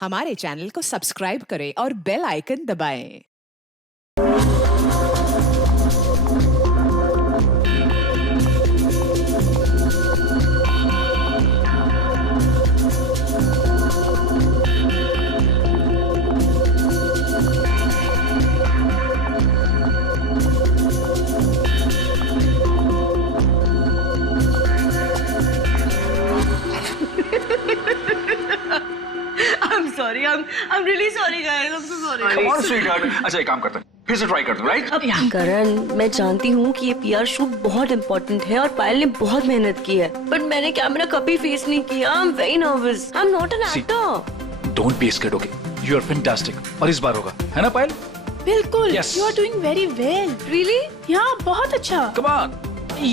हमारे चैनल को सब्सक्राइब करें और बेल आइकन दबाएं। I'm really sorry guys. I'm so sorry. Come on, sweetheart. अच्छा एक काम करते हैं, फिर से ट्राई करते हैं, राइट? करण, मैं जानती हूँ कि ये पीआर शूट बहुत इम्पोर्टेंट है और पायल ने बहुत मेहनत की है, बट मैंने कैमरा कभी फेस नहीं किया। I'm very nervous. I'm not an actor. Don't be scared, okay? You are fantastic. और इस बार होगा, है ना पायल? बिल्कुल. Yes. You are doing very well. Really? हाँ, बहुत अच्छा. Come on.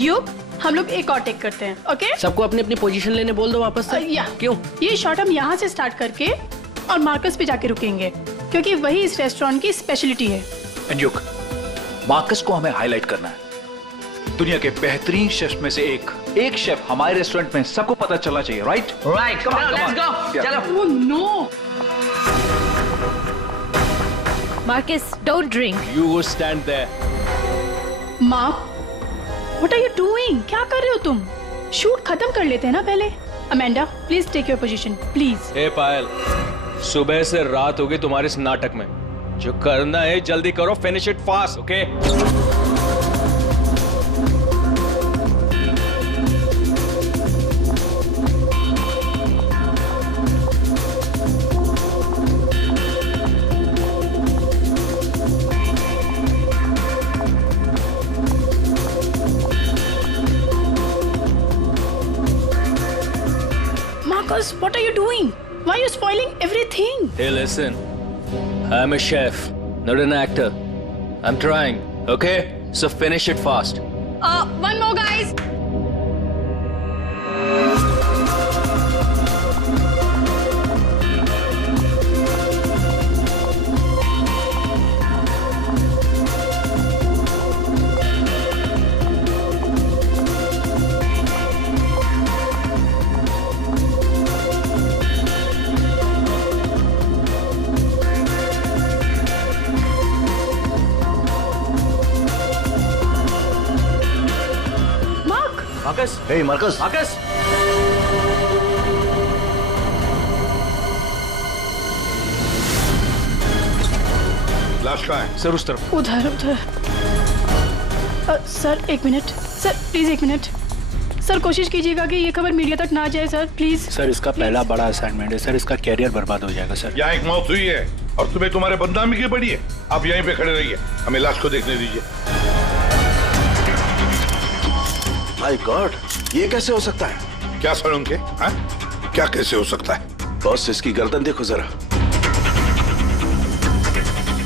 युग, हम लोग एक और टेक करते हैं, ओके? सबको अपनी अपनी पोजीशन लेने बोल दो वापस से। क्यों? ये शॉट हम यहाँ से स्टार्ट करके और मार्कस पे जाके रुकेंगे, क्योंकि वही इस रेस्टोरेंट की स्पेशलिटी है। एंड युग, मार्कस को हमें हाईलाइट करना है। दुनिया के बेहतरीन शेफ में से एक शेफ हमारे रेस्टोरेंट में सबको पता चलना चाहिए, right? Right, come on, let's go. चलो। Oh no! Marcus, don't drink. You go stand there. Mark, what are you doing? क्या कर रहे हो तुम? शूट खत्म कर लेते हैं ना पहले। Amanda, please take your position, please. Hey Payal, सुबह से रात हो गई तुम्हारे इस नाटक में। जो करना है जल्दी करो, finish it fast, okay? Marcus, what are you doing? Why are you spoiling everything? Hey, listen. I'm a chef, not an actor. I'm trying, okay? So finish it fast. One more, guys. Marcus, hey Marcus, Marcus. लाश कहाँ है? Sir उस तरफ। उधर उधर। Sir एक minute, sir please एक minute. Sir कोशिश कीजिएगा कि ये खबर मीडिया तक ना जाए, सर प्लीज। सर इसका पहला बड़ा असाइनमेंट है सर, इसका कैरियर बर्बाद हो जाएगा सर। यहाँ एक मौत हुई है और तुम्हें तुम्हारे बदनामी की पड़ी है। आप यहीं पे खड़े रहिए, हमें लाश को देखने दीजिए। माय गॉड, ये कैसे हो सकता है? क्या सर उनके? हाँ? क्या कैसे हो सकता है? बॉस, इसकी गर्दन देखो जरा।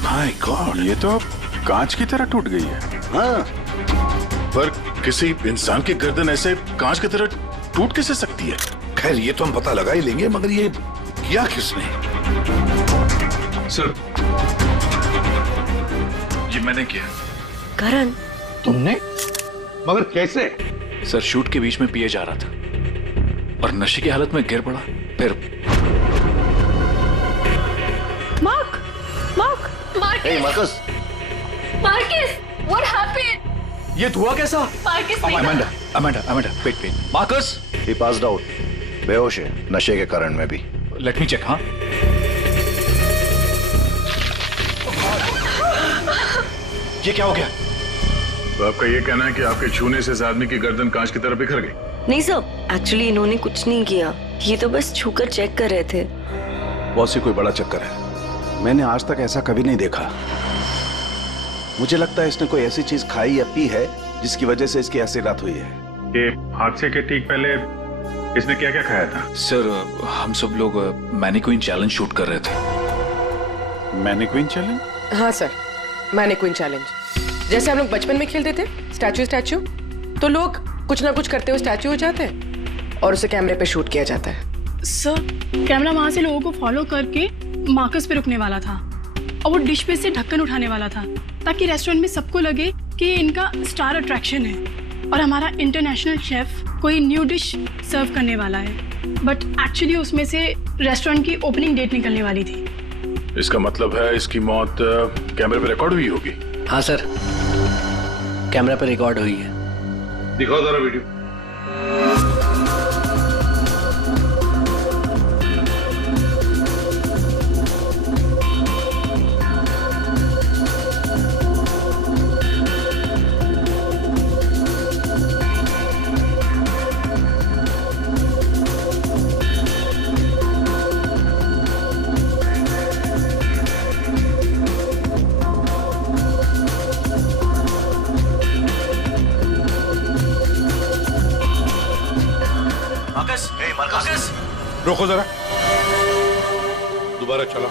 माय गॉड, ये तो कांच की तरह टूट गई है। हाँ, पर किसी इंसान की गर्दन ऐसे कांच की तरह टूट कैसे सकती है? खैर ये तो हम पता लगा ही लेंगे, मगर ये किया किसने? सर, ये मैंने किया। करण, तुमने? मगर कैसे? सर शूट के बीच में पिए जा रहा था और नशे की हालत में गिर पड़ा, फिर Mark, Mark, hey Marcus, Marcus, what happened? ये धुआं कैसा? Marcus, Amanda, wait. Marcus, he passed out, बेहोश है, नशे के कारण में भी। Let me check. हाँ, ये क्या हो गया? तो आपका ये कहना है कि आपके छूने से इस आदमी की गर्दन कांच की तरह बिखर गई? नहीं सर, एक्चुअली इन्होंने कुछ नहीं किया, ये तो बस छूकर चेक कर रहे थे। बॉस, ये कोई बड़ा चक्कर है। मैंने आज तक ऐसा कभी नहीं देखा। मुझे लगता है इसने कोई ऐसी चीज खाई या पी है जिसकी वजह से इसकी ऐसी रात हुई है। ये हादसे के ठीक पहले इसने क्या क्या खाया था? सर हम सब लोग मैनीक्वीन चैलेंज शूट कर रहे थे। Mannequin challenge? हाँ सर, मैनीक्वीन चैलेंज। जैसे हम लोग बचपन में खेलते थे स्टैचू, तो लोग कुछ ना कुछ करते हुए स्टैचू हो जाते हैं और उसे कैमरे पे शूट किया जाता है। सर कैमरा वहां से लोगों को फॉलो करके मार्कस पे रुकने वाला था और वो डिश पे से ढक्कन उठाने वाला था, ताकि रेस्टोरेंट में सबको लगे कि ये इनका स्टार अट्रैक्शन है और हमारा इंटरनेशनल शेफ कोई न्यू डिश सर्व करने वाला है। बट एक्चुअली उसमें से रेस्टोरेंट की ओपनिंग डेट निकलने वाली थी। इसका मतलब है इसकी मौत कैमरे पे रिकॉर्ड हुई होगी। हाँ सर, कैमरा पर रिकॉर्ड हुई है। दिखाओ जरा वीडियो। रोको जरा, दोबारा चला।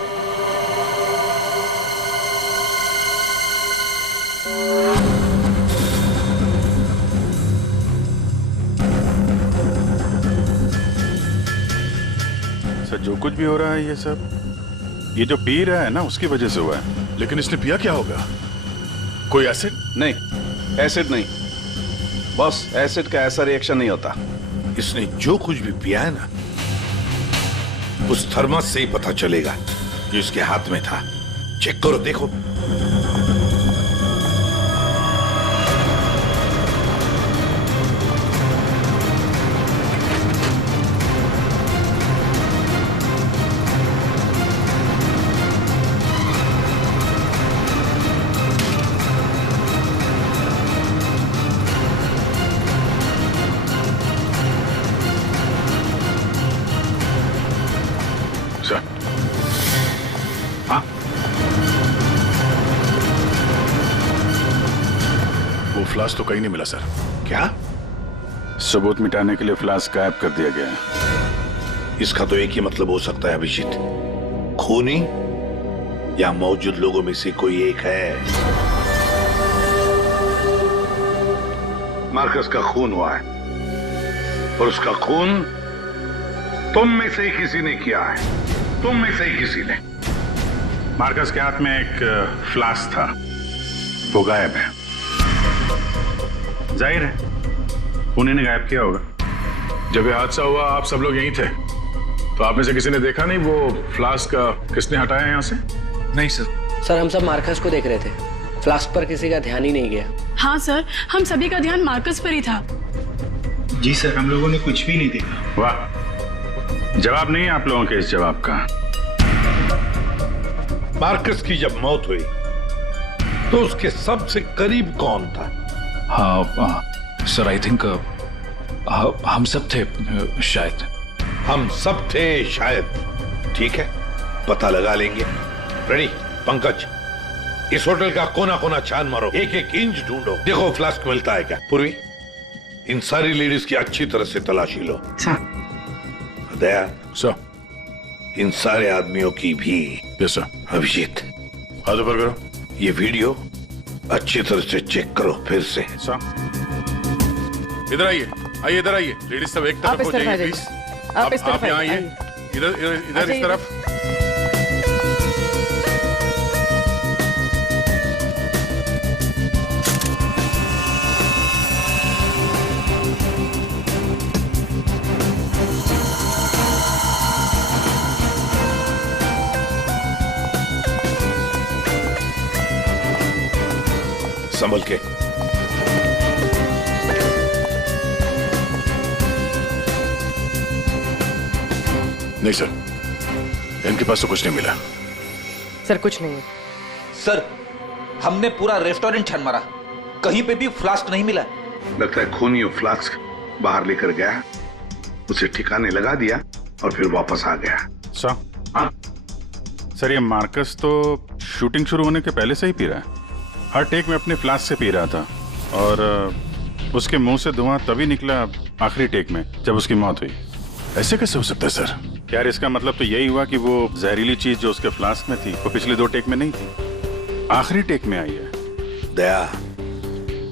सर जो कुछ भी हो रहा है ये सब ये जो पी रहा है ना उसकी वजह से हुआ है। लेकिन इसने पिया क्या होगा? कोई एसिड? नहीं, एसिड नहीं बॉस, एसिड का ऐसा रिएक्शन नहीं होता। इसने जो कुछ भी पिया है ना, उस थर्मस से ही पता चलेगा जो इसके हाथ में था। चेक करो, देखो। हाँ, वो फ्लास्क तो कहीं नहीं मिला सर। क्या? सबूत मिटाने के लिए फ्लास्क गायब कर दिया गया है। इसका तो एक ही मतलब हो सकता है अभिजीत, खूनी या मौजूद लोगों में से कोई एक है। मार्कस का खून हुआ है और उसका खून तुम में से ही किसी ने किया है, तुम में से ही किसी ने। मार्कस के हाथ में एक फ्लास्क था, वो गायब है। जाहिर है उन्हीं ने गायब किया होगा। जब ये हादसा हुआ आप सब लोग यहीं थे, तो आप में से किसी ने देखा नहीं वो फ्लास्क किसने हटाया यहाँ से? नहीं सर। सर हम सब मार्कस को देख रहे थे, फ्लास्क पर किसी का ध्यान ही नहीं गया। हाँ सर, हम सभी का ध्यान मार्कस पर ही था। जी सर, हम लोगों ने कुछ भी नहीं देखा। वाह, जवाब नहीं है आप लोगों के इस जवाब का। मार्कस की जब मौत हुई तो उसके सबसे करीब कौन था? हाँ सर, आई थिंक हम सब थे शायद। हम सब थे शायद। ठीक है, पता लगा लेंगे। रेडी पंकज, इस होटल का कोना कोना छान मारो, एक एक इंच ढूंढो, देखो फ्लास्क मिलता है क्या। पूर्वी, इन सारी लेडीज की अच्छी तरह से तलाशी लो। दया सर, इन सारे आदमियों की भी। Yes sir. अभिजीत, हाथ ऊपर करो। ये वीडियो अच्छी तरह से चेक करो फिर से। सर इधर आइए, आइए इधर आइए। लेडीज सब एक तरफ हो जाइए प्लीज। आप यहाँ आइए, इधर इधर इधर इस तरफ। संभल के। नहीं सर, इनके पास तो कुछ नहीं मिला। सर कुछ नहीं है। सर, हमने पूरा रेस्टोरेंट छान मारा, कहीं पे भी फ्लास्क नहीं मिला। लगता है खूनी वो फ्लास्क बाहर लेकर गया, उसे ठिकाने लगा दिया और फिर वापस आ गया। सर ये मार्कस तो शूटिंग शुरू होने के पहले से ही पी रहा है। हर टेक में अपने फ्लास्क से पी रहा था और उसके मुंह से धुआं तभी निकला आखिरी टेक में जब उसकी मौत हुई। ऐसे कैसे हो सकता है सर? यार इसका मतलब तो यही हुआ कि वो जहरीली चीज जो उसके फ्लास्क में थी वो पिछले 2 टेक में नहीं थी, आखिरी टेक में आई है। दया,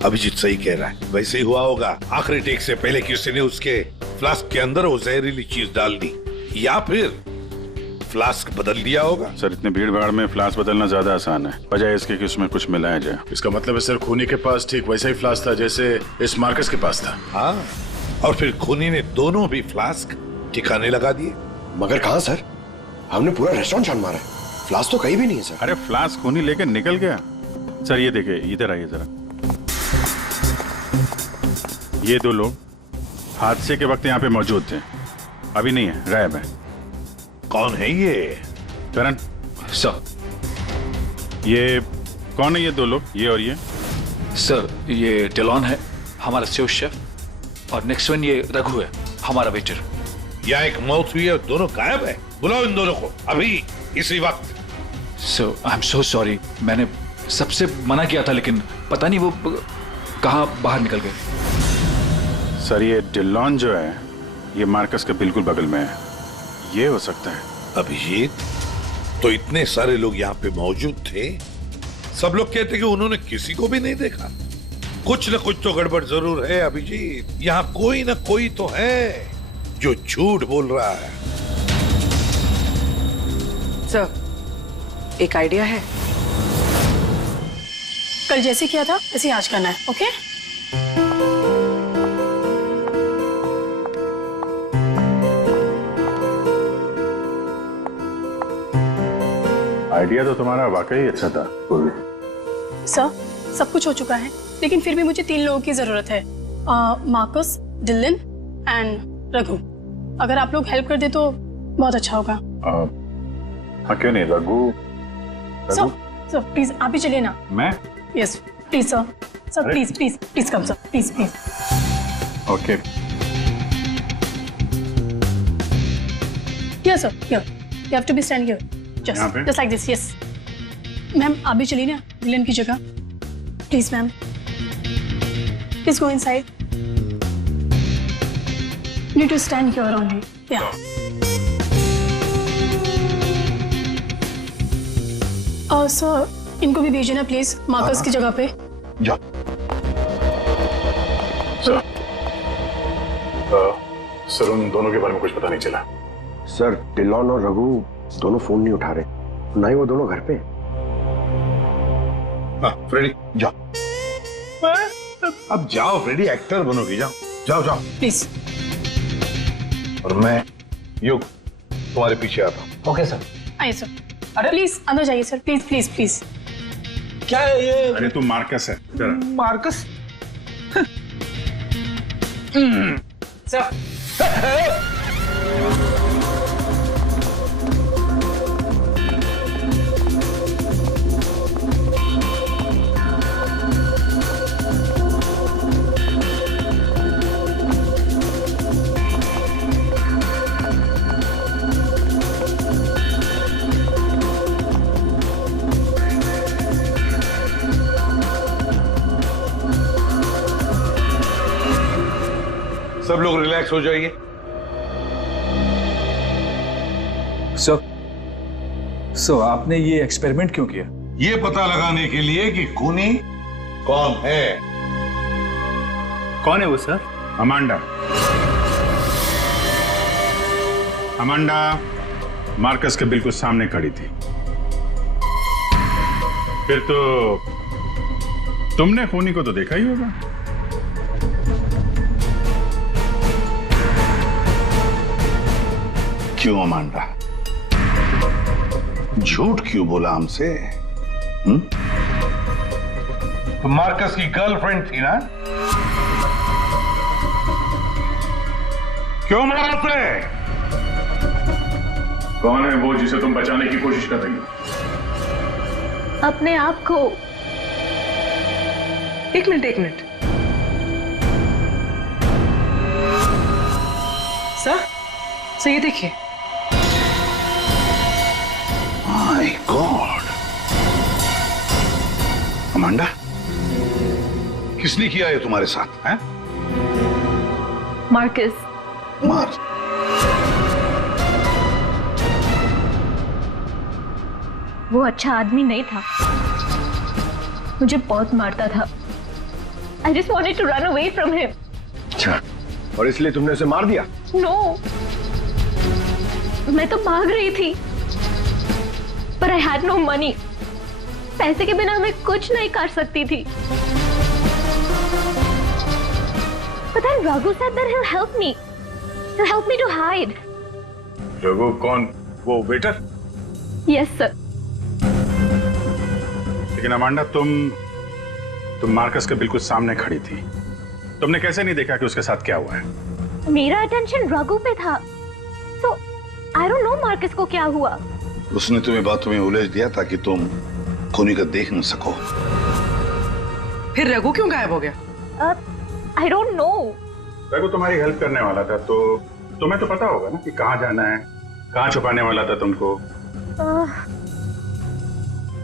अभिजीत सही कह रहा है, वैसे ही हुआ होगा। आखिरी टेक से पहले किसी ने उसके फ्लास्क के अंदर वो जहरीली चीज डाल दी या फिर फ्लास्क बदल दिया होगा। सर इतने भीड़ भाड़ में फ्लास्क बदलना ज्यादा आसान है, बजाय इसके कि उसमें कुछ मिलाया जाए। इसका मतलब है सर खूनी के पास ठीक वैसा ही फ्लास्क था जैसे इस मार्कस के पास था। हाँ, और फिर खूनी ने दोनों भी फ्लास्क ठिकाने लगा दिए। मगर कहाँ सर? हमने पूरा रेस्टोरेंट छान मारा है, फ्लास्क तो कहीं भी नहीं है सर। अरे फ्लास्क खूनी लेके निकल गया। सर ये देखिए, इधर आइए जरा। ये दो लोग हादसे के वक्त यहाँ पे मौजूद थे, अभी नहीं है, गायब है। कौन है ये? करण सर। ये कौन है ये दो लोग, ये और ये? सर ये डेलॉन है, हमारा सेफ शेफ, और नेक्स्ट वन ये रघु है, हमारा वेटर। यहाँ एक मौत हुई है, दोनों गायब है। बुलाओ इन दोनों को अभी, इसी वक्त। सो आई एम सो सॉरी, मैंने सबसे मना किया था, लेकिन पता नहीं वो कहाँ बाहर निकल गए। सर ये डिलॉन जो है, ये मार्कस के बिल्कुल बगल में है, ये हो सकता है। अभिजीत, तो इतने सारे लोग यहाँ पे मौजूद थे, सब लोग कहते कि उन्होंने किसी को भी नहीं देखा। कुछ न कुछ तो गड़बड़ जरूर है अभिजीत। यहाँ कोई न कोई तो है जो झूठ बोल रहा है। सर, एक आइडिया है। कल जैसे किया था वैसे आज करना है, ओके? आइडिया तो तुम्हारा वाकई अच्छा था पूर्वी। सर, सब कुछ हो चुका है, लेकिन फिर भी मुझे 3 लोगों की जरूरत है, मार्कस, डिलन एंड रघु। अगर आप लोग हेल्प कर दे तो बहुत अच्छा होगा। हाँ क्यों नहीं, रघु। सर प्लीज आप ही चलिए ना। मैं? Yes please sir. Sir please please please come sir, please please. Okay. Yes sir, here you have to be stand here, just like this. Yes ma'am, आप भी चलिए ना डिलन की जगह, please ma'am. Please go inside. You need to stand here only. Yeah. Sir, इनको भी भेजिए ना प्लीज, मार्कस की जगह पे। जा। सर उन दोनों के बारे में कुछ पता नहीं चला। सर डिलॉन और रघु दोनों फोन नहीं उठा रहे, ना ही वो दोनों घर पे। फ्रेडी जाओ। अब जाओ फ्रेडी, एक्टर बनोगी, जाओ जाओ जाओ प्लीज। और मैं युग तुम्हारे पीछे आता हूँ। Okay sir. आइए सर। अरे प्लीज अंदर जाइए सर, प्लीज प्लीज प्लीज। क्या है ये? अरे तू मार्कस है जरा। मार्कस? सर। सब लोग रिलैक्स हो जाइए। सर आपने ये एक्सपेरिमेंट क्यों किया? ये पता लगाने के लिए कि खूनी कौन है। कौन है वो सर? अमांडा। अमांडा मार्कस के बिल्कुल सामने खड़ी थी। फिर तो तुमने खूनी को तो देखा ही होगा। क्यों अमांडा, झूठ क्यों बोला हमसे? तो मार्कस की गर्लफ्रेंड थी ना? क्यों मारा उसे? कौन है वो जिसे तुम बचाने की कोशिश कर रही हो? अपने आप को। एक मिनट। सर ये देखिए। माय गॉड, अमांडा, किसने किया ये तुम्हारे साथ? हैं? मार्कस। वो अच्छा आदमी नहीं था, मुझे बहुत मारता था। I just wanted to run away from him. अच्छा, और इसलिए तुमने उसे मार दिया? No, मैं तो भाग रही थी, पर I had no money. पैसे के बिना मैं कुछ नहीं कर सकती थी। But then Raghu said that he'll help me to hide. Raghu कौन? वो वेटर? Yes sir. लेकिन अमांडा, तुम मार्कस के बिल्कुल सामने खड़ी थी। तुमने कैसे नहीं देखा कि उसके साथ क्या हुआ है? मेरा अटेंशन रघु पे था, so I don't know Marcus को क्या हुआ। उसने तुम्हें बातों में उलझ दिया ताकि तुम खूनी का देख न सको। फिर रघु क्यों गायब हो गया? I don't know। रघु तुम्हारी हेल्प करने वाला था, तो तुम्हें तो पता होगा ना कि कहाँ जाना है, कहाँ छुपाने वाला था तुमको।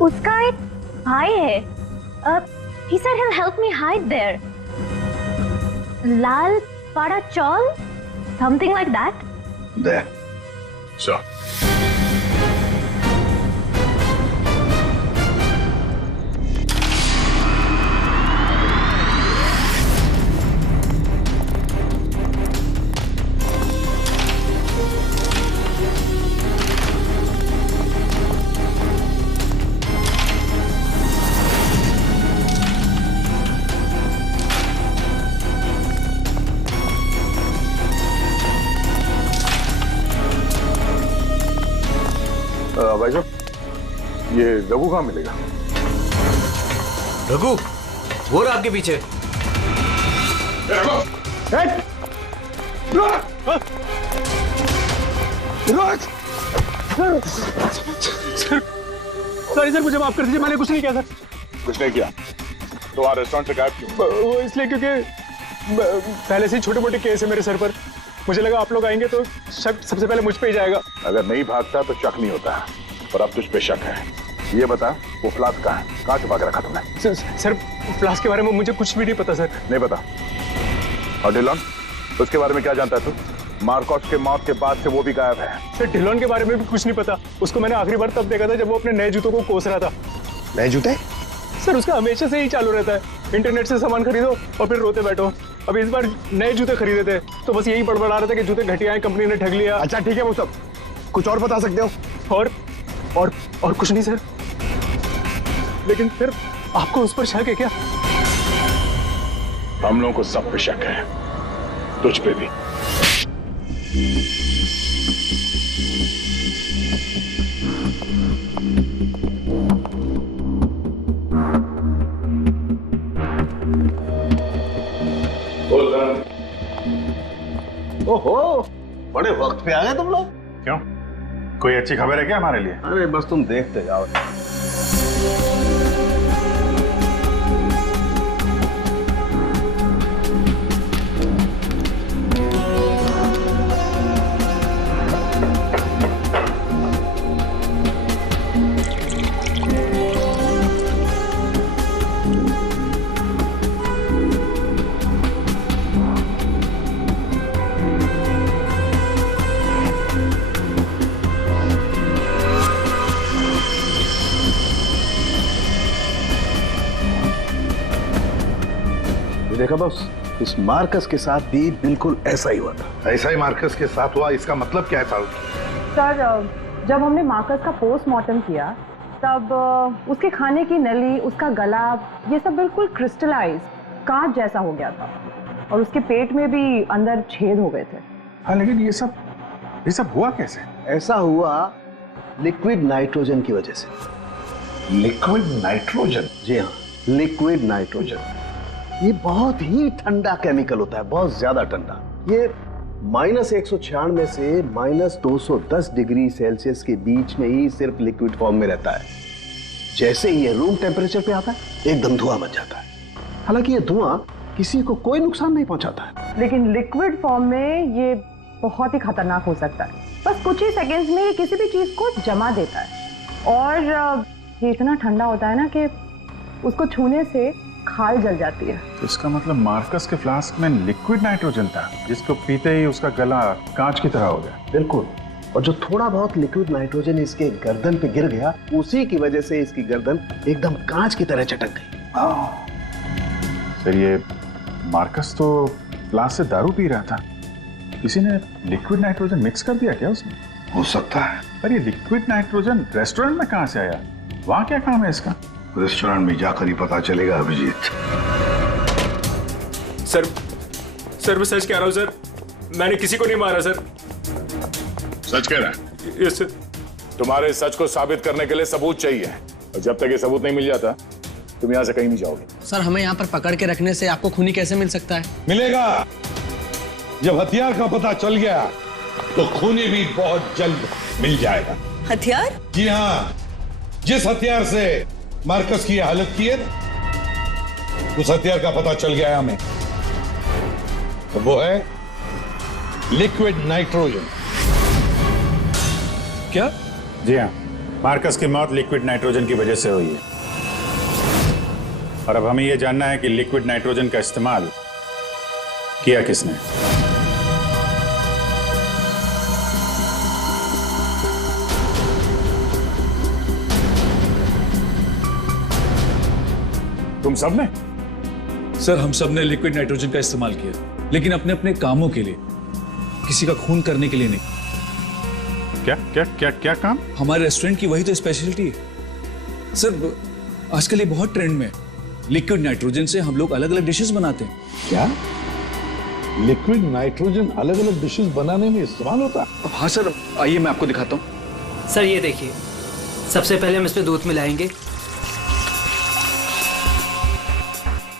उसका एक भाई है, he said he'll help me hide there। लाल पाड़ा चौल, something like that। There। So। भाई साहब, ये रघु कहाँ मिलेगा? रघु वो रहा आपके पीछे। सर मुझे माफ कर दीजिए, मैंने कुछ नहीं किया सर। कुछ नहीं किया तो वहाँ रेस्टोरेंट से गायब क्यों? वो इसलिए क्योंकि पहले से ही छोटे मोटे केस है मेरे सर पर। मुझे लगा आप लोग आएंगे तो शक सबसे पहले मुझ पे ही जाएगा। अगर नहीं भागता तो शक नहीं होता, और अब तुझ पे शक है। ये बता, वो फ्लास्क कहाँ है? कहाँ छुपा के रखा तुमने? सर फ्लास्क के बारे में मुझे कुछ भी नहीं पता सर। नहीं पता? और डिलॉन, उसके बारे में क्या जानता है तू? मार्कस के मौत के बाद से वो भी गायब है। सर डिलॉन के बारे में भी कुछ नहीं पता। उसको मैंने आखिरी बार तब देखा था जब वो अपने नए जूतों को कोस रहा था। नए जूते? सर उसका हमेशा से ही चालू रहता है, इंटरनेट से सामान खरीदो और फिर रोते बैठो। अब इस बार नए जूते खरीदे थे तो बस यही बड़बड़ा रहा था कि जूते घटिया हैं, कंपनी ने ठग लिया। अच्छा ठीक है, वो सब कुछ और बता सकते हो? और कुछ नहीं सर। लेकिन फिर आपको उस पर शक है क्या? हम लोगों को सब पे शक है, तुझ पे भी। ओहो, बड़े वक्त पे आ गए तुम लोग। क्यों, कोई अच्छी खबर है क्या हमारे लिए? अरे बस तुम देखते जाओ। देखा बॉस, इस मार्कस के साथ भी बिल्कुल ऐसा ही हुआ था। ऐसा ही मार्कस के साथ हुआ, इसका मतलब क्या है साहब? सर जब हमने मार्कस का पोस्टमार्टम किया तब उसके खाने की नली, उसका गला, ये सब बिल्कुल क्रिस्टलाइज कांच जैसा हो गया था, और उसके पेट में भी अंदर छेद हो गए थे। हाँ, लेकिन ये सब हुआ कैसे? ऐसा हुआ लिक्विड नाइट्रोजन की वजह से। Liquid nitrogen? जी हाँ, लिक्विड नाइट्रोजन। ये बहुत ही ठंडा केमिकल होता है, बहुत ज्यादा ठंडा। ये -196 से -210 डिग्री सेल्सियस के बीच में ही सिर्फ लिक्विड फॉर्म में रहता है। जैसे ही ये रूम टेम्परेचर पे आता है एकदम धुआं बन जाता है। हालांकि ये धुआं किसी को कोई नुकसान नहीं पहुंचाता है, लेकिन लिक्विड फॉर्म में ये बहुत ही खतरनाक हो सकता है। बस कुछ ही सेकेंड्स में ये किसी भी चीज को जमा देता है, और ये इतना ठंडा होता है ना कि उसको छूने से खाल जल जाती है। तो इसका मतलब मार्कस के फ्लास्क में लिक्विड नाइट्रोजन था, जिसको पीते ही उसका गला कांच की तरह हो गया। बिल्कुल, और जो थोड़ा बहुत लिक्विड नाइट्रोजन इसके गर्दन पे गिर गया, उसी की वजह से इसकी गर्दन एकदम कांच की तरह चटक गई। सर ये मार्कस तो फ्लास्क से दारू पी रहा था, किसी ने लिक्विड नाइट्रोजन मिक्स कर दिया क्या उसमें? हो सकता है। पर ये लिक्विड नाइट्रोजन रेस्टोरेंट में कहाँ से आया? वहाँ क्या काम है इसका? रेस्टोरेंट में जाकर ही पता चलेगा अभिजीत। सर मैं सच कह रहा हूँ सर, मैंने किसी को नहीं मारा सर। सच कह रहा है? इस तुम्हारे सच को साबित करने के लिए सबूत चाहिए, और जब तक ये सबूत नहीं मिल जाता तुम यहाँ से कहीं नहीं जाओगे। सर हमें यहाँ पर पकड़ के रखने से आपको खूनी कैसे मिल सकता है? मिलेगा। जब हथियार का पता चल गया तो खूनी भी बहुत जल्द मिल जाएगा। हथियार? जी हाँ, जिस हथियार से मार्कस की हालत की है उस हथियार का पता चल गया है हमें। तो वो है लिक्विड नाइट्रोजन। क्या? जी हाँ, मार्कस की मौत लिक्विड नाइट्रोजन की वजह से हुई है। और अब हमें यह जानना है कि लिक्विड नाइट्रोजन का इस्तेमाल किया किसने। तुम सब ने? सर हम सब ने लिक्विड नाइट्रोजन का इस्तेमाल किया, लेकिन अपने अपने कामों के लिए, किसी का खून करने के लिए नहीं। क्या क्या क्या क्या काम? हमारे रेस्टोरेंट की वही तो स्पेशलिटी है सर। आजकल ये बहुत ट्रेंड में है। लिक्विड नाइट्रोजन से हम लोग अलग अलग डिशेस बनाते हैं। क्या लिक्विड नाइट्रोजन अलग अलग डिशेस बनाने में इस्तेमाल होता है? हाँ सर, आइए मैं आपको दिखाता हूँ। सर ये देखिए, सबसे पहले हम इसमें दूध मिलाएंगे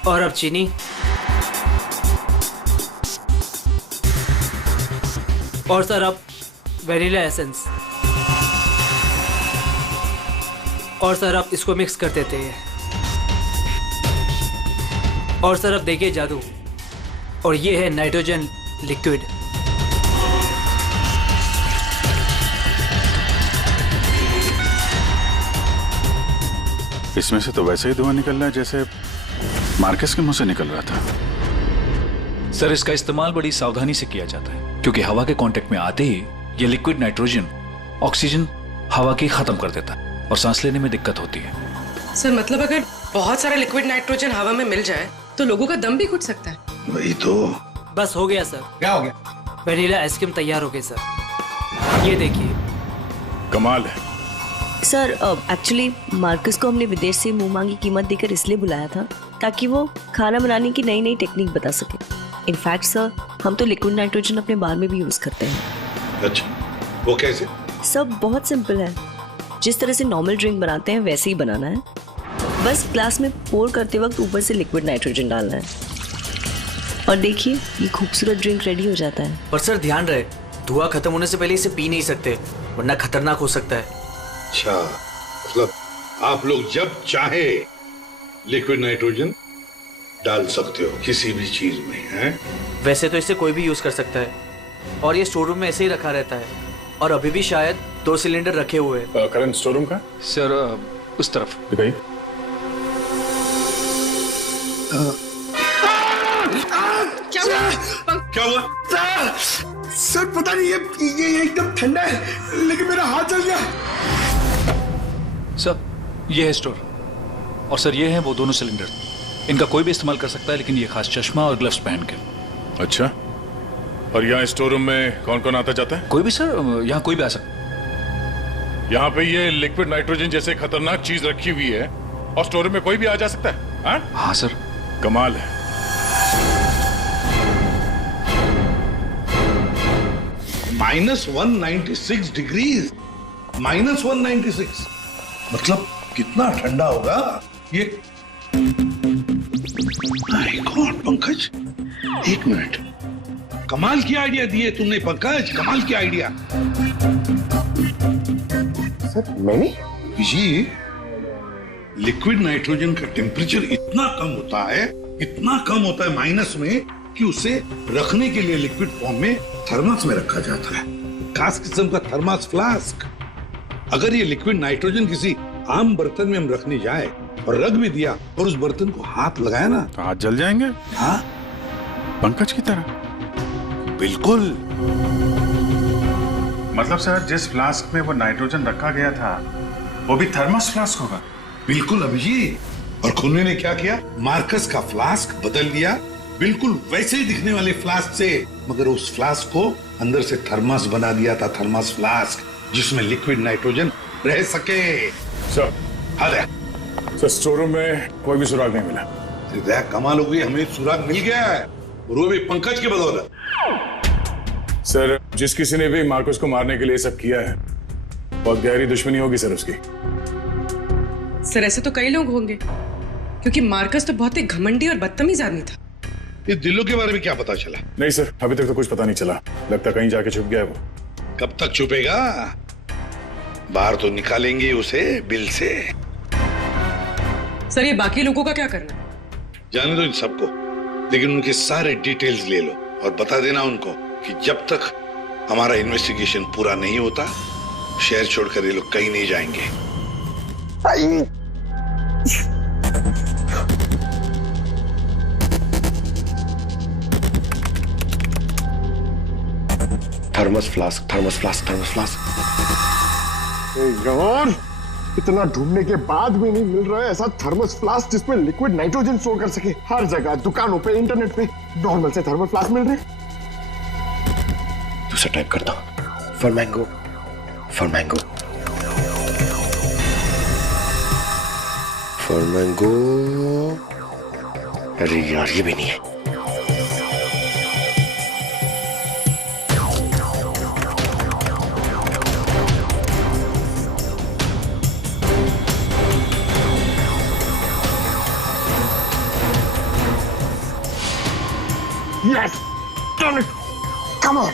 और अब चीनी और सर अब वेनिला एसेंस और सर अब इसको मिक्स कर देते हैं। और सर अब देखिए जादू, और ये है नाइट्रोजन लिक्विड। इसमें से तो वैसे ही धुआं निकल रहा है जैसे मार्कस के मुंह से निकल रहा था। सर इसका इस्तेमाल बड़ी सावधानी से किया जाता है, क्योंकि हवा के कांटेक्ट में आते ही ये लिक्विड नाइट्रोजन ऑक्सीजन हवा की खत्म कर देता है और सांस लेने में दिक्कत होती है। सर मतलब अगर बहुत सारा लिक्विड नाइट्रोजन हवा में मिल जाए तो लोगों का दम भी घुट सकता है। वही तो। बस हो गया सर। क्या हो गया? वेनिला आइसक्रीम तैयार हो गई सर, ये देखिए। कमाल है सर। एक्चुअली मार्कस को हमने विदेश से मुंह मांगी कीमत देकर इसलिए बुलाया था ताकि वो खाना बनाने की नई नई टेक्निक बता सके। इनफैक्ट सर हम तो लिक्विड नाइट्रोजन अपने बार में भी यूज करते हैं। अच्छा, वो कैसे? सब बहुत सिंपल है, जिस तरह से नॉर्मल ड्रिंक बनाते हैं वैसे ही बनाना है। बस ग्लास में पोर करते वक्त ऊपर से लिक्विड नाइट्रोजन डालना है और देखिए ये खूबसूरत ड्रिंक रेडी हो जाता है। पर सर ध्यान रहे, धुआं खत्म होने से पहले इसे पी नहीं सकते, वरना खतरनाक हो सकता है। अच्छा, मतलब आप लोग जब चाहे लिक्विड नाइट्रोजन डाल सकते हो किसी भी चीज में, हैं? वैसे तो इसे कोई भी यूज कर सकता है और ये स्टोर रूम में ऐसे ही रखा रहता है और अभी भी शायद 2 सिलेंडर रखे हुए हैं। करंट स्टोर रूम का? सर उस तरफ। दिखाइए। क्या हुआ? सर पता नहीं, ये एकदम ठंडा है लेकिन मेरा हाथ जल गया। सर ये है स्टोर, और सर ये हैं वो दोनों सिलेंडर। इनका कोई भी इस्तेमाल कर सकता है, लेकिन ये खास चश्मा और ग्लव्स पहन के। अच्छा, और यहाँ स्टोर रूम में कौन कौन आता जाता है? कोई भी सर, यहाँ कोई भी आ सकता है। यहाँ पे ये लिक्विड नाइट्रोजन जैसे खतरनाक चीज रखी हुई है और स्टोर रूम में कोई भी आ जा सकता है? हाँ? हाँ सर। कमाल है। -196 डिग्रीज, -196 मतलब कितना ठंडा होगा ये? माय गॉड पंकज, एक मिनट, कमाल की आइडिया दिए तुमने पंकज, कमाल की आइडिया। सर मैंने? जी, लिक्विड नाइट्रोजन का टेम्परेचर इतना कम होता है, इतना कम होता है माइनस में, कि उसे रखने के लिए लिक्विड फॉर्म में थर्मस में रखा जाता है, खास किस्म का थर्मस फ्लास्क। अगर ये लिक्विड नाइट्रोजन किसी आम बर्तन में हम रखने जाए और रख भी दिया और उस बर्तन को हाथ लगाया ना, तो हाथ जल जाएंगे। हाँ, पंकज की तरह। बिल्कुल। मतलब सर जिस फ्लास्क में वो नाइट्रोजन रखा गया था वो भी थर्मस फ्लास्क होगा? बिल्कुल अभिजीत। और खूनी ने क्या किया? मार्कस का फ्लास्क बदल दिया, बिल्कुल वैसे ही दिखने वाले फ्लास्क से, मगर उस फ्लास्क को अंदर से थर्मस बना दिया था, थर्मस फ्लास्क, जिसमें लिक्विड नाइट्रोजन रह सके। सर, हाँ सर स्टोर रूम में कोई भी सुराग नहीं मिला। अरे कमाल हो गई, हमें सुराग मिल गया है, और वो भी पंकज की बदौलत। सर जिस किसी ने भी मार्कस को मारने के लिए सब किया है, बहुत गहरी दुश्मनी होगी सर उसकी। सर ऐसे तो कई लोग होंगे, क्योंकि मार्कस तो बहुत ही घमंडी और बदतमीज आदमी था। ये दिल्लू के बारे में क्या पता चला? नहीं सर, अभी तक तो कुछ पता नहीं चला। लगता कहीं जाके छुप गया है वो। कब तक छुपेगा? बाहर तो निकालेंगे उसे बिल से। सर ये बाकी लोगों का क्या करना? जाने दो इन सबको, लेकिन उनके सारे डिटेल्स ले लो और बता देना उनको कि जब तक हमारा इन्वेस्टिगेशन पूरा नहीं होता, शहर छोड़कर ये लोग कहीं नहीं जाएंगे। Thermos flask, thermos flask, thermos flask. यार, इतना ढूंढने के बाद भी नहीं मिल रहा है ऐसा थर्मस फ्लास्क जिसमें लिक्विड नाइट्रोजन स्टोर कर सके। हर जगह, दुकानों पे, इंटरनेट पे नॉर्मल से थर्मल फ्लास्क मिल रहे। दूसरा टाइप करता हूं। For mango, for mango, for mango. अरे यार ये भी नहीं है। Yes! Done it! Come on!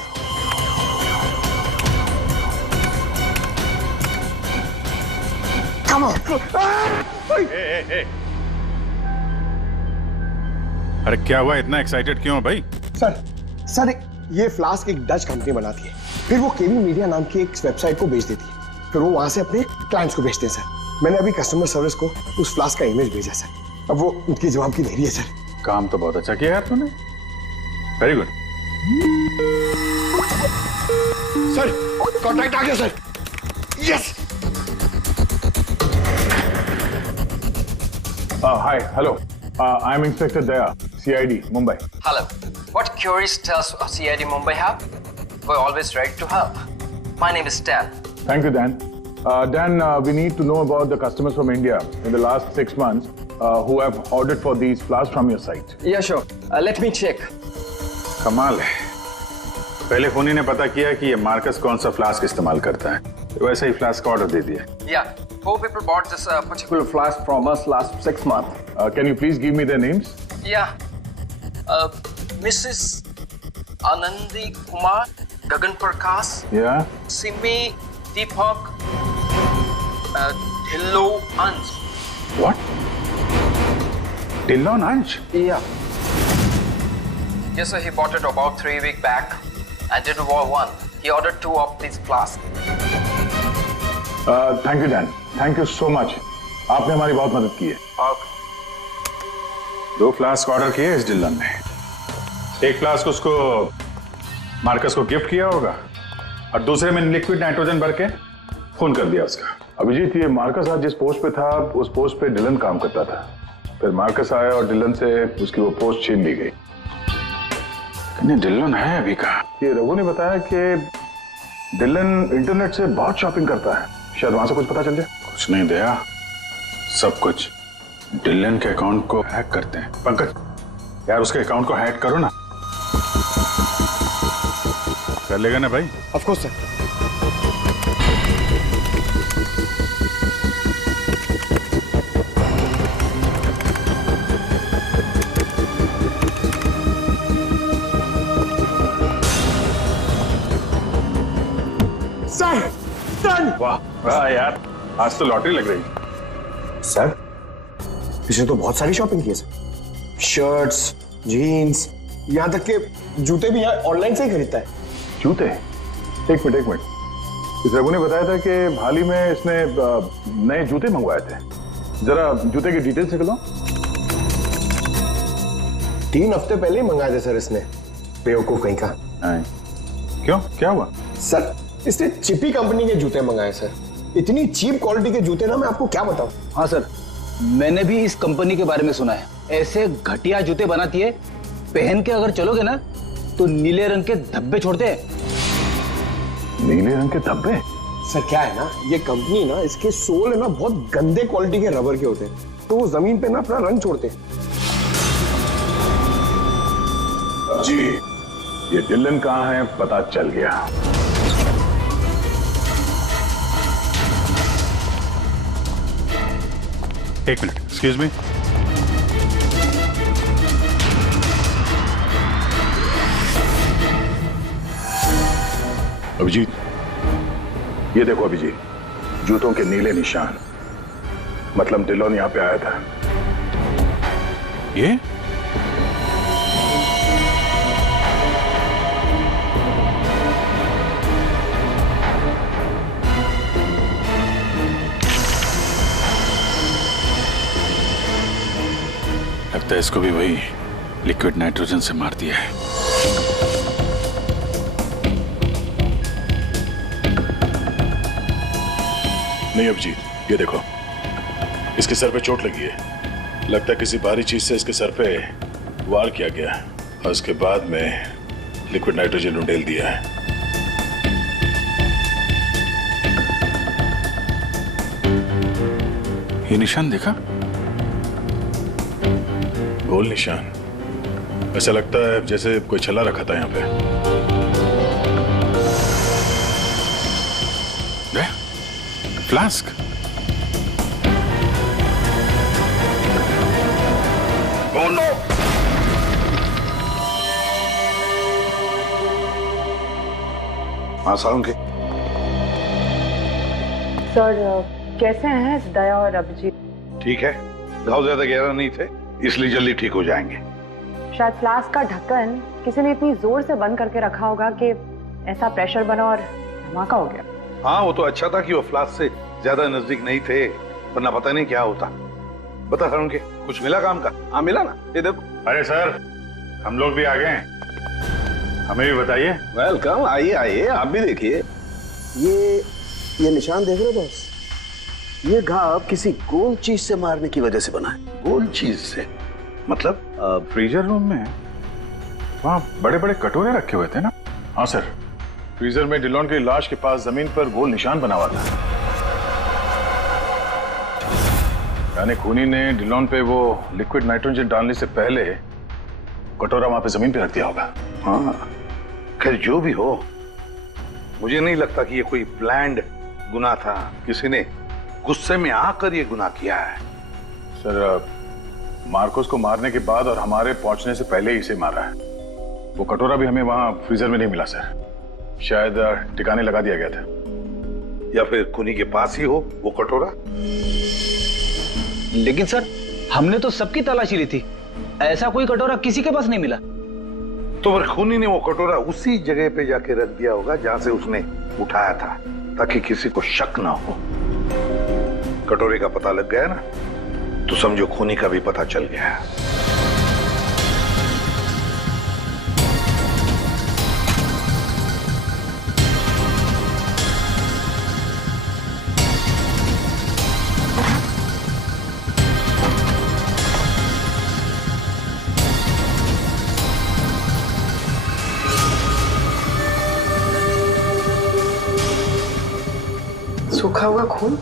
Come on! अरे क्या हुआ, इतना एक्साइटेड क्यों हो भाई? सर ये फ्लास्क एक डच कंपनी बनाती है, फिर वो केवी मीडिया नाम की एक वेबसाइट को बेच देती है, फिर वो वहां से अपने क्लाइंट्स को बेचते हैं सर। मैंने अभी कस्टमर सर्विस को उस फ्लास्क का इमेज भेजा सर, अब वो उनकी जवाब की देरी है सर। काम तो बहुत अच्छा किया यार तूने, वेरी गुड। सर कॉन्टैक्ट आ गया sir. Yes. Hi, hello. I'm Inspector Daya, CID, Mumbai. Hello. What queries does CID Mumbai have? We're always ready to help. My name is Dan. Thank you, Dan. Dan, we need to know about the customers from India in the last 6 months who have ordered for these flasks from your site. Yeah, sure. Let me check. कमाल है, पहले फोनी ने पता किया कि ये Marcus कौन सा फ्लास्क इस्तेमाल करता है, तो वैसा ही फ्लास्क का ऑर्डर दे दिया। Yeah, 4 people bought this particular flask from us last 6 months. Can you please give me their names? Yeah. Mrs. Anandi Kumar, Gagan Prakash. Yeah. Simi Deepak, Dhillo Anj. What? Dhillon Anj? Yeah. Yes, sir. He bought it about 3 weeks back and did one. He ordered 2 of these flasks. Thank you, Dan. Thank you so much. आपने हमारी बहुत मदद की है। Okay. 2 flask order किए इस Dylan ने, एक फ्लास्क उसको मार्कस को गिफ्ट किया होगा और दूसरे में लिक्विड नाइट्रोजन भर के खून कर दिया उसका। अभिजीत, ये मार्कस आज जिस पोस्ट पे था उस पोस्ट पे डिलन काम करता था, फिर मार्कस आया और डिलन से उसकी वो पोस्ट छीन ली गई। डिलन है अभी कहाँ? ये रघु ने बताया कि डिलन इंटरनेट से बहुत शॉपिंग करता है, शायद वहां से कुछ पता चल जाए। कुछ नहीं दया, सब कुछ डिलन के अकाउंट को हैक करते हैं। पंकज यार उसके अकाउंट को हैक करो ना। कर लेगा ना भाई? Of course sir. वाह वाह यार, आज तो लॉटरी लग रही। सर इसने तो बहुत सारी शॉपिंग की है सर, शर्ट्स, जीन्स, यहाँ तक के जूते भी यहाँ ऑनलाइन से ही खरीदता है। जूते? एक मिनट, इस रघु ने बताया था कि हाल ही में इसने नए जूते मंगवाए थे, जरा जूते की डिटेल्स निकलो। 3 हफ्ते पहले ही मंगाए थे सर इसने, बेवकूफ कहीं का। क्यों, क्या हुआ? सर इसने चिपी कंपनी के जूते मंगाए सर, इतनी चीप क्वालिटी के जूते ना मैं आपको क्या बताऊं। हाँ सर, मैंने भी इस कंपनी के बारे में सुना है, ऐसे घटिया जूते बनाती है, पहन के अगर चलोगे ना तो नीले रंग के धब्बे छोड़ते हैं। नीले रंग के धब्बे? सर क्या है ना, ये कंपनी ना, इसके सोल है ना बहुत गंदे क्वालिटी के रबर के होते हैं, तो वो जमीन पे ना अपना रंग छोड़ते हैं। जी ये डिलन कहाँ है पता चल गया। एक मिनट, एक्सक्यूज मी। अभिजीत, ये देखो अभिजीत, जूतों के नीले निशान, मतलब डिलोन यहां पे आया था। ये लगता है इसको भी वही लिक्विड नाइट्रोजन से मार दिया है। नहीं अभिजीत, ये देखो, इसके सर पे चोट लगी है। लगता है किसी भारी चीज से इसके सर पे वार किया गया और उसके बाद में लिक्विड नाइट्रोजन उंडेल दिया है। ये निशान देखा? गोल निशान। ऐसा लगता है जैसे कोई छल्ला रखा था यहाँ पे। फ्लास्क। हाँ सालुंके। सर कैसे हैं दया और अभिजीत? ठीक है, घाव ज्यादा गहरा नहीं थे इसलिए जल्दी ठीक हो जाएंगे। शायद फ्लास्क का ढक्कन किसी ने इतनी जोर से बंद करके रखा होगा कि ऐसा प्रेशर बना और धमाका हो गया। हाँ, वो तो अच्छा था कि वो फ्लास्क से ज्यादा नजदीक नहीं थे, वरना पता नहीं क्या होता। बता सालुंके, कुछ मिला काम का? हाँ मिला ना, ये देखो। अरे सर, हम लोग भी आ गए हैं, हमें भी बताइए। वेलकम, आइए आइए, आप भी देखिए। ये निशान देख रहे हो बॉस? ये घाव किसी गोल चीज से मारने की वजह से बना है। गोल चीज से मतलब? फ्रीजर रूम में वहाँ बड़े बड़े कटोरे रखे हुए थे ना? हाँ सर, फ्रीजर में डिलोन की लाश के पास जमीन पर गोल निशान बना हुआ था। यानी खूनी ने डिलोन पे वो लिक्विड नाइट्रोजन डालने से पहले कटोरा वहां पे जमीन पे रख दिया होगा। हाँ, खैर जो भी हो, मुझे नहीं लगता कि ये कोई प्लान्ड गुनाह था। किसी ने गुस्से में आकर ये गुनाह किया है। सर, मार्कोस को मारने के बाद और हमारे पहुंचने से पहले ही इसे मारा है। वो कटोरा भी हमें वहां फ्रीजर में नहीं मिला सर, शायद ठिकाने लगा दिया गया था। या फिर खूनी के पास ही हो वो कटोरा। लेकिन सर, हमने तो सबकी तलाशी ली थी, ऐसा कोई कटोरा किसी के पास नहीं मिला। तो फिर खूनी ने वो कटोरा उसी जगह पे जाके रख दिया होगा जहां से उसने उठाया था, ताकि किसी को शक ना हो। कटोरे का पता लग गया ना, तो समझो खूनी का भी पता चल गया। सूखा हुआ खून?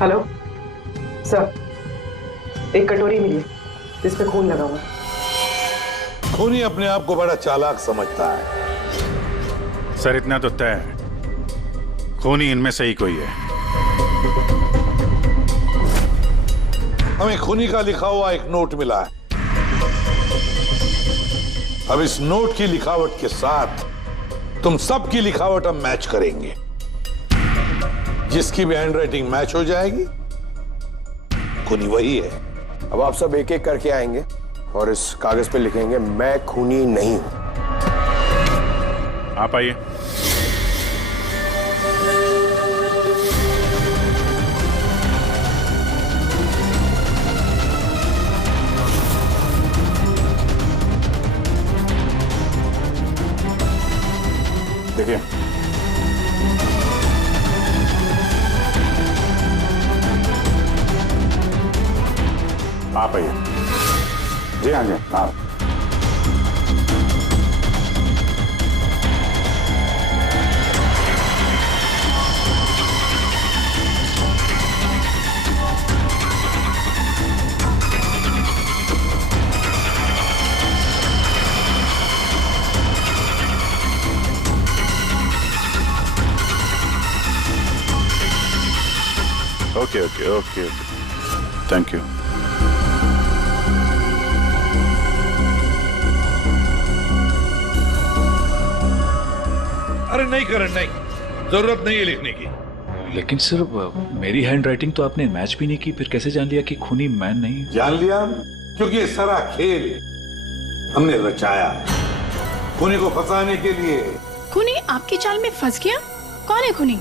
हेलो सर, एक कटोरी मिली जिस पे खून लगा हुआ। खूनी अपने आप को बड़ा चालाक समझता है। सर, इतना तो तय है, खूनी इनमें से ही कोई है। हमें खूनी का लिखा हुआ एक नोट मिला है। अब इस नोट की लिखावट के साथ तुम सबकी लिखावट हम मैच करेंगे। जिसकी भी हैंडराइटिंग मैच हो जाएगी, खूनी वही है। अब आप सब एक एक करके आएंगे और इस कागज पे लिखेंगे, मैं खूनी नहीं हूं। आप आइए। देखिए, आप आइए। जी हाँ जी, आप। Okay okay okay okay, thank you. अरे नहीं करण, नहीं, जरूरत नहीं है लिखने की। लेकिन सर मेरी हैंड राइटिंग तो आपने मैच भी नहीं की, फिर कैसे जान लिया कि खूनी मैं नहीं? जान लिया क्योंकि ये सारा खेल हमने रचाया खूनी को फंसाने के लिए। खूनी आपकी चाल में फंस गया? कौन है खूनी?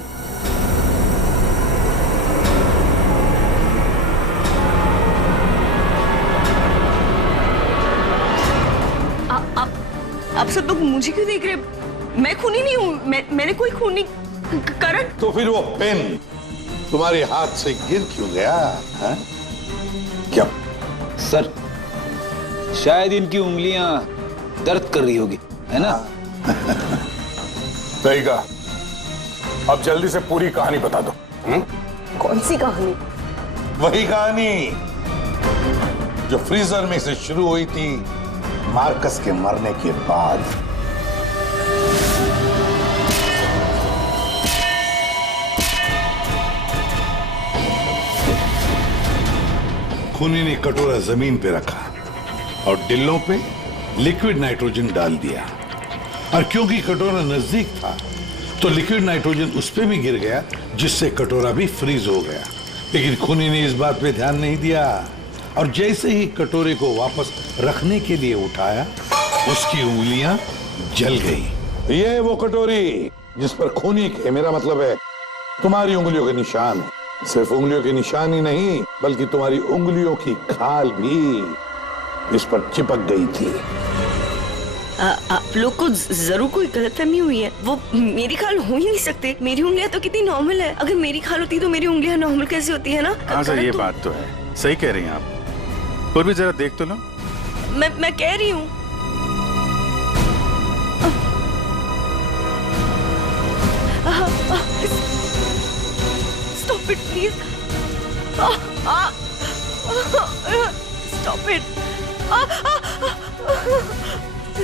आप सब लोग मुझे क्यों देख रहे हैं? मैं खूनी नहीं हूँ, मैंने कोई खूनी करण। तो फिर वो पेन तुम्हारे हाथ से गिर क्यों गया है? क्या सर, शायद इनकी उंगलियां दर्द कर रही होगी, है ना? सही कहा। अब जल्दी से पूरी कहानी बता दो। कौन सी कहानी? वही कहानी जो फ्रीजर में से शुरू हुई थी मार्कस के मरने के बाद। खूनी ने कटोरा जमीन पे रखा और डिल्लों पे लिक्विड नाइट्रोजन डाल दिया, और क्योंकि कटोरा नजदीक था तो लिक्विड नाइट्रोजन उस पे भी गिर गया, जिससे कटोरा भी फ्रीज हो गया। लेकिन खूनी ने इस बात पे ध्यान नहीं दिया, और जैसे ही कटोरे को वापस रखने के लिए उठाया, उसकी उंगलियां जल गई। ये वो कटोरी जिस पर खूनी के, मेरा मतलब है तुम्हारी उंगलियों के निशान है। सिर्फ उंगलियों के निशान ही नहीं, बल्कि तुम्हारी उंगलियों की खाल भी इस पर चिपक गई थी। आप लोग को जरूर कोई गलतफहमी हुई है। वो मेरी खाल हो ही नहीं सकते। मेरी उंगलियां तो कितनी नॉर्मल है। अगर मेरी खाल होती तो मेरी उंगलियां नॉर्मल कैसे होती है ना? हाँ सर, ये बात तो है, सही कह रही हैं आप। और भी जरा देख तो लो। मैं कह रही हूँ। Stop it, please. Stop it.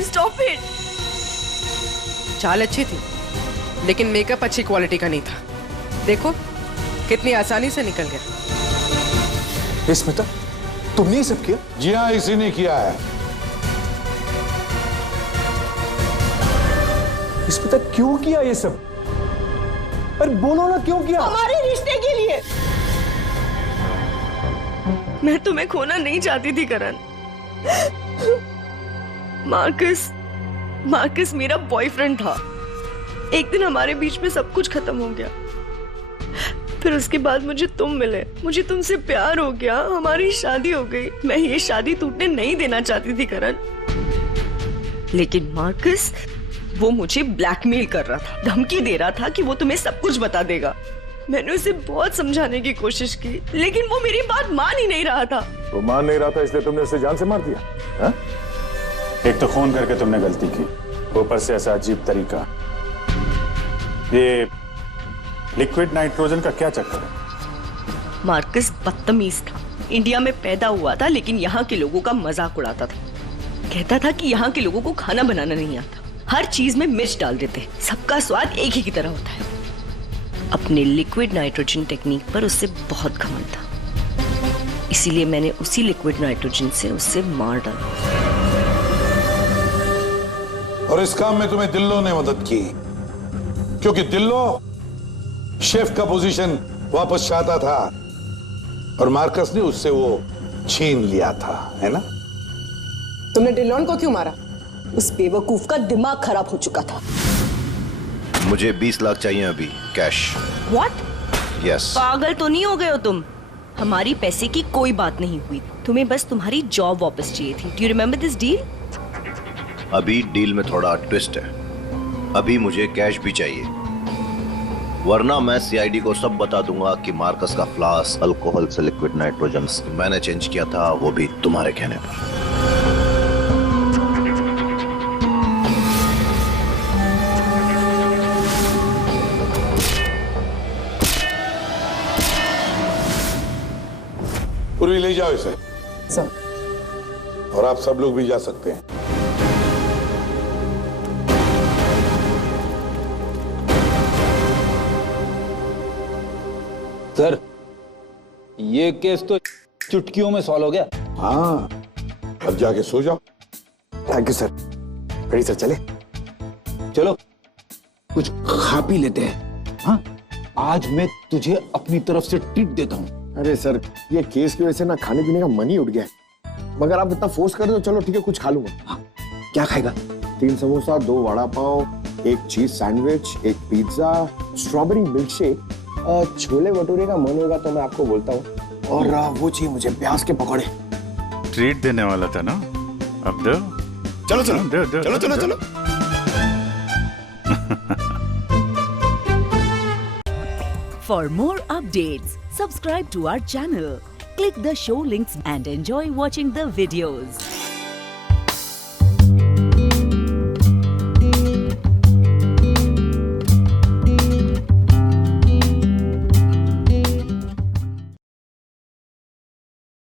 Stop it. चाल अच्छी थी, लेकिन मेकअप अच्छी क्वालिटी का नहीं था। देखो कितनी आसानी से निकल गया। स्मिता, तुमने ये सब किया? जी हाँ, इसी ने किया है। स्मिता, क्यों किया ये सब? अरे बोलो ना, क्यों किया? हमारे रिश्ते के लिए। मैं तुम्हें खोना नहीं चाहती थी करण। मार्कस मेरा बॉयफ्रेंड था। एक दिन हमारे बीच में सब कुछ खत्म हो गया। फिर उसके बाद मुझे तुम मिले, मुझे तुमसे प्यार हो गया, हमारी शादी हो गई। मैं ये शादी टूटने नहीं देना चाहती थी करण, लेकिन मार्कस वो मुझे ब्लैकमेल कर रहा था, धमकी दे रहा था कि वो तुम्हें सब कुछ बता देगा। मैंने उसे बहुत समझाने की कोशिश की, लेकिन वो मेरी बात मान ही नहीं रहा था। वो मान नहीं रहा था, इसलिए तुमने उसे जान से मार दिया? हा? एक तो खून करके तुमने गलती की, ऊपर से ऐसा अजीब तरीका। ये लिक्विड नाइट्रोजन का क्या चक्कर है? मार्कस बदतमीज था। इंडिया में पैदा हुआ था, लेकिन यहाँ के लोगों का मजाक उड़ाता था। कहता था कि यहाँ के लोगों को खाना बनाना नहीं आता, हर चीज में मिर्च डाल देते, सबका स्वाद एक ही की तरह होता है। अपने लिक्विड नाइट्रोजन टेक्निक पर उससे बहुत घमंड था, इसीलिए मैंने उसी लिक्विड नाइट्रोजन से उससे मार डाला। और इस काम में तुम्हें दिल्लो ने मदद की, क्योंकि दिल्लो शेफ का पोजीशन वापस चाहता था और मार्कस ने उससे वो छीन लिया था, है ना? तुमने डिलोन को क्यों मारा? उस बेवकूफ का दिमाग खराब हो चुका था। मुझे 20 लाख चाहिए अभी, कैश। What? Yes. पागल तो नहीं हो गए हो तुम? हमारी पैसे की कोई बात नहीं हुई, तुम्हें बस तुम्हारी जॉब वापस चाहिए थी। Do you remember this deal? अभी डील में थोड़ा ट्विस्ट है। अभी मुझे कैश भी चाहिए, वरना मैं सीआईडी को सब बता दूंगा कि मार्कस का फ्लास्क अल्कोहल से लिक्विड नाइट्रोजन मैंने चेंज किया था, वो भी तुम्हारे कहने पर। पूर्वी ले जाओ इसे। सर। और आप सब लोग भी जा सकते हैं। सर, ये केस तो चुटकियों में सॉल्व हो गया। हाँ, अब जाके सो जाओ। Thank you sir. Ready sir, चले? चलो कुछ खा पी लेते हैं। हाँ, आज मैं तुझे अपनी तरफ से ट्रीट देता हूँ। अरे सर, ये केस की वजह से ना खाने पीने का मन ही उठ गया है। मगर आप इतना फोर्स कर रहे हो, चलो ठीक है, कुछ खा लूंगा। हाँ, क्या खाएगा? 3 samosa, 2 vada pav, 1 cheese sandwich, 1 pizza, strawberry milk shake, chole bhature का मन होगा तो मैं आपको बोलता हूँ, और वो चाहिए मुझे प्याज के पकौड़े। ट्रीट देने वाला था ना, अब दो। चलो चलो दो, दो, चलो दो, चलो दो। चलो। For more updates, subscribe to our channel, click the show links and enjoy watching the videos.